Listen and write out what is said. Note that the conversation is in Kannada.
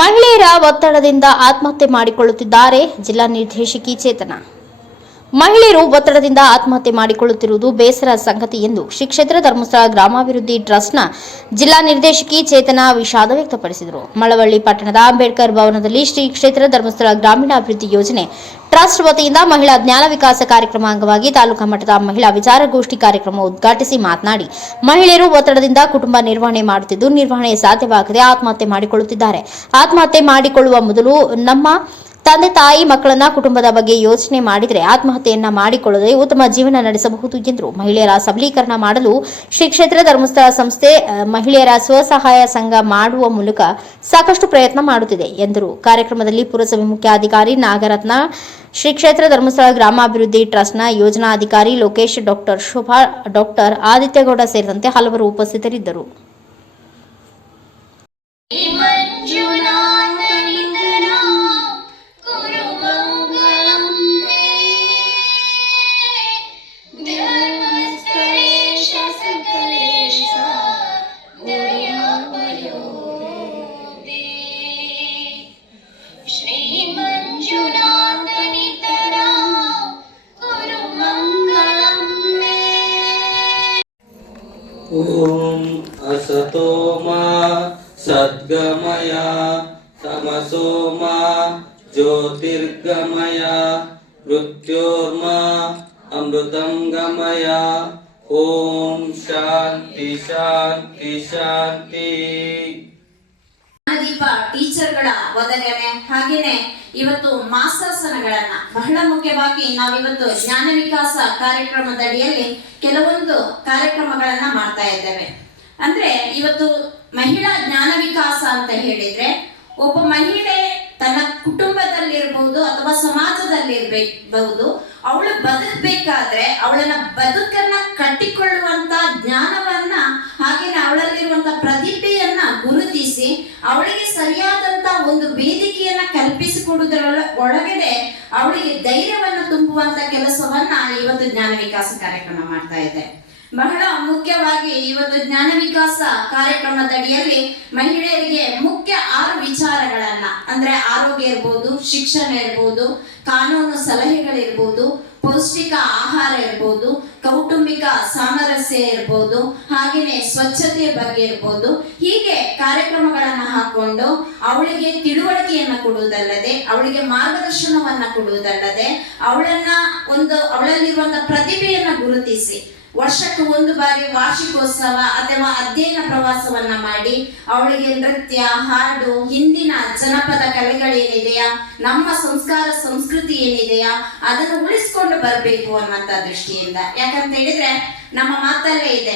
ಮಹಿಳೆಯರ ಒತ್ತಡದಿಂದ ಆತ್ಮಹತ್ಯೆ ಮಾಡಿಕೊಳ್ಳುತ್ತಿದ್ದಾರೆ ಜಿಲ್ಲಾ ನಿರ್ದೇಶಕಿ ಚೇತನ. ಮಹಿಳೆಯರು ಒತ್ತಡದಿಂದ ಆತ್ಮಹತ್ಯೆ ಮಾಡಿಕೊಳ್ಳುತ್ತಿರುವುದು ಬೇಸರ ಸಂಗತಿ ಎಂದು ಶ್ರೀ ಕ್ಷೇತ್ರ ಧರ್ಮಸ್ಥಳ ಗ್ರಾಮಾಭಿವೃದ್ಧಿ ಟ್ರಸ್ಟ್ನ ಜಿಲ್ಲಾ ನಿರ್ದೇಶಕಿ ಚೇತನ ವಿಷಾದ ವ್ಯಕ್ತಪಡಿಸಿದರು. ಮಳವಳ್ಳಿ ಪಟ್ಟಣದ ಅಂಬೇಡ್ಕರ್ ಭವನದಲ್ಲಿ ಶ್ರೀ ಕ್ಷೇತ್ರ ಧರ್ಮಸ್ಥಳ ಗ್ರಾಮೀಣಾಭಿವೃದ್ಧಿ ಯೋಜನೆ ಟ್ರಸ್ಟ್ ವತಿಯಿಂದ ಮಹಿಳಾ ಜ್ಞಾನ ವಿಕಾಸ ಕಾರ್ಯಕ್ರಮ ಅಂಗವಾಗಿ ತಾಲೂಕಾ ಮಟ್ಟದ ಮಹಿಳಾ ವಿಚಾರಗೋಷ್ಠಿ ಕಾರ್ಯಕ್ರಮ ಉದ್ಘಾಟಿಸಿ ಮಾತನಾಡಿ, ಮಹಿಳೆಯರು ಒತ್ತಡದಿಂದ ಕುಟುಂಬ ನಿರ್ವಹಣೆ ಮಾಡುತ್ತಿದ್ದು ನಿರ್ವಹಣೆ ಸಾಧ್ಯವಾಗದೆ ಆತ್ಮಹತ್ಯೆ ಮಾಡಿಕೊಳ್ಳುತ್ತಿದ್ದಾರೆ. ಆತ್ಮಹತ್ಯೆ ಮಾಡಿಕೊಳ್ಳುವ ಮೊದಲು ನಮ್ಮ ತಂದೆ ತಾಯಿ ಮಕ್ಕಳನ್ನ ಕುಟುಂಬದ ಬಗ್ಗೆ ಯೋಚನೆ ಮಾಡಿದರೆ ಆತ್ಮಹತ್ಯೆಯನ್ನ ಮಾಡಿಕೊಳ್ಳದೆ ಉತ್ತಮ ಜೀವನ ನಡೆಸಬಹುದು ಎಂದರು. ಮಹಿಳೆಯರ ಸಬಲೀಕರಣ ಮಾಡಲು ಶ್ರೀ ಕ್ಷೇತ್ರ ಧರ್ಮಸ್ಥಳ ಸಂಸ್ಥೆ ಮಹಿಳೆಯರ ಸ್ವಸಹಾಯ ಸಂಘ ಮಾಡುವ ಮೂಲಕ ಸಾಕಷ್ಟು ಪ್ರಯತ್ನ ಮಾಡುತ್ತಿದೆ ಎಂದರು. ಕಾರ್ಯಕ್ರಮದಲ್ಲಿ ಪುರಸಭೆ ಮುಖ್ಯಾಧಿಕಾರಿ ನಾಗರತ್ನ, ಶ್ರೀ ಕ್ಷೇತ್ರ ಧರ್ಮಸ್ಥಳ ಗ್ರಾಮಾಭಿವೃದ್ಧಿ ಟ್ರಸ್ಟ್ನ ಯೋಜನಾಧಿಕಾರಿ ಲೋಕೇಶ್, ಡಾಕ್ಟರ್ ಶೋಭಾ, ಡಾಕ್ಟರ್ ಆದಿತ್ಯಗೌಡ ಸೇರಿದಂತೆ ಹಲವರು ಉಪಸ್ಥಿತರಿದ್ದರು. ಓಂ असतो मा सद्गमय तमसो मा ज्योतिर्गमय मृत्योर्मा अमृतं गमय. ओम शांति शांति शांति. ದೀಪ ಟೀಚರ್ಗಳ ಒದಗಣೆ ಹಾಗೇನೆ ಇವತ್ತು ಮಾಸಾಸನಗಳನ್ನ ಬಹಳ ಮುಖ್ಯವಾಗಿ ನಾವಿವತ್ತು ಜ್ಞಾನ ವಿಕಾಸ ಕಾರ್ಯಕ್ರಮದಡಿಯಲ್ಲಿ ಕೆಲವೊಂದು ಕಾರ್ಯಕ್ರಮಗಳನ್ನ ಮಾಡ್ತಾ ಇದ್ದೇವೆ. ಅಂದ್ರೆ ಇವತ್ತು ಮಹಿಳಾ ಜ್ಞಾನ ವಿಕಾಸ ಅಂತ ಹೇಳಿದ್ರೆ ಒಬ್ಬ ಮಹಿಳೆ ತನ್ನ ಕುಟುಂಬದಲ್ಲಿರ್ಬಹುದು ಅಥವಾ ಸಮಾಜದಲ್ಲಿರ್ಬಹುದು, ಅವಳು ಬದುಕಬೇಕಾದ್ರೆ ಅವಳನ್ನ ಬದುಕನ್ನ ಕಟ್ಟಿಕೊಳ್ಳುವಂತ ಜ್ಞಾನವನ್ನ ಹಾಗೇನೆ ಅವಳಲ್ಲಿರುವಂತ ಪ್ರತಿಭೆಯನ್ನ ಗುರುತಿಸಿ ಅವಳಿಗೆ ಸರಿಯಾದಂತ ಒಂದು ವೇದಿಕೆಯನ್ನ ಕಲ್ಪಿಸಿಕೊಡುವುದರ ಒಳಗಡೆ ಅವಳಿಗೆ ಧೈರ್ಯವನ್ನ ತುಂಬುವಂತ ಕೆಲಸವನ್ನ ಇವತ್ತು ಜ್ಞಾನ ವಿಕಾಸ ಕಾರ್ಯಕ್ರಮ ಮಾಡ್ತಾ ಇದೆ. ಬಹಳ ಮುಖ್ಯವಾಗಿ ಇವತ್ತು ಜ್ಞಾನ ವಿಕಾಸ ಕಾರ್ಯಕ್ರಮದಡಿಯಲ್ಲಿ ಮಹಿಳೆಯರಿಗೆ ಮುಖ್ಯ 6 ವಿಚಾರಗಳನ್ನ ಅಂದ್ರೆ ಆರೋಗ್ಯ ಇರ್ಬೋದು, ಶಿಕ್ಷಣ ಇರ್ಬೋದು, ಕಾನೂನು ಸಲಹೆಗಳಿರ್ಬೋದು, ಪೌಷ್ಟಿಕ ಆಹಾರ ಇರ್ಬೋದು, ಕೌಟುಂಬಿಕ ಸಾಮರಸ್ಯ ಇರ್ಬೋದು, ಹಾಗೆಯೇ ಸ್ವಚ್ಛತೆಯ ಬಗ್ಗೆ ಇರ್ಬೋದು, ಹೀಗೆ ಕಾರ್ಯಕ್ರಮಗಳನ್ನ ಹಾಕೊಂಡು ಅವಳಿಗೆ ತಿಳುವಳಿಕೆಯನ್ನ ಕೊಡುವುದಲ್ಲದೆ, ಅವಳಿಗೆ ಮಾರ್ಗದರ್ಶನವನ್ನ ಕೊಡುವುದಲ್ಲದೆ, ಅವಳಲ್ಲಿರುವಂತಹ ಪ್ರತಿಭೆಯನ್ನ ಗುರುತಿಸಿ ವರ್ಷಕ್ಕೆ 1 ಬಾರಿ ವಾರ್ಷಿಕೋತ್ಸವ ಅಥವಾ ಅಧ್ಯಯನ ಪ್ರವಾಸವನ್ನ ಮಾಡಿ ಅವಳಿಗೆ ನೃತ್ಯ, ಹಾಡು, ಹಿಂದಿನ ಜನಪದ ಕಲೆಗಳೇನಿದೆಯಾ, ನಮ್ಮ ಸಂಸ್ಕಾರ ಸಂಸ್ಕೃತಿ ಏನಿದೆಯಾ ಅದನ್ನು ಉಳಿಸ್ಕೊಂಡು ಬರಬೇಕು ಅನ್ನುವಂತ ದೃಷ್ಟಿಯಿಂದ. ಯಾಕಂತ ಹೇಳಿದ್ರೆ ನಮ್ಮ ಮಾತಲ್ಲೇ ಇದೆ,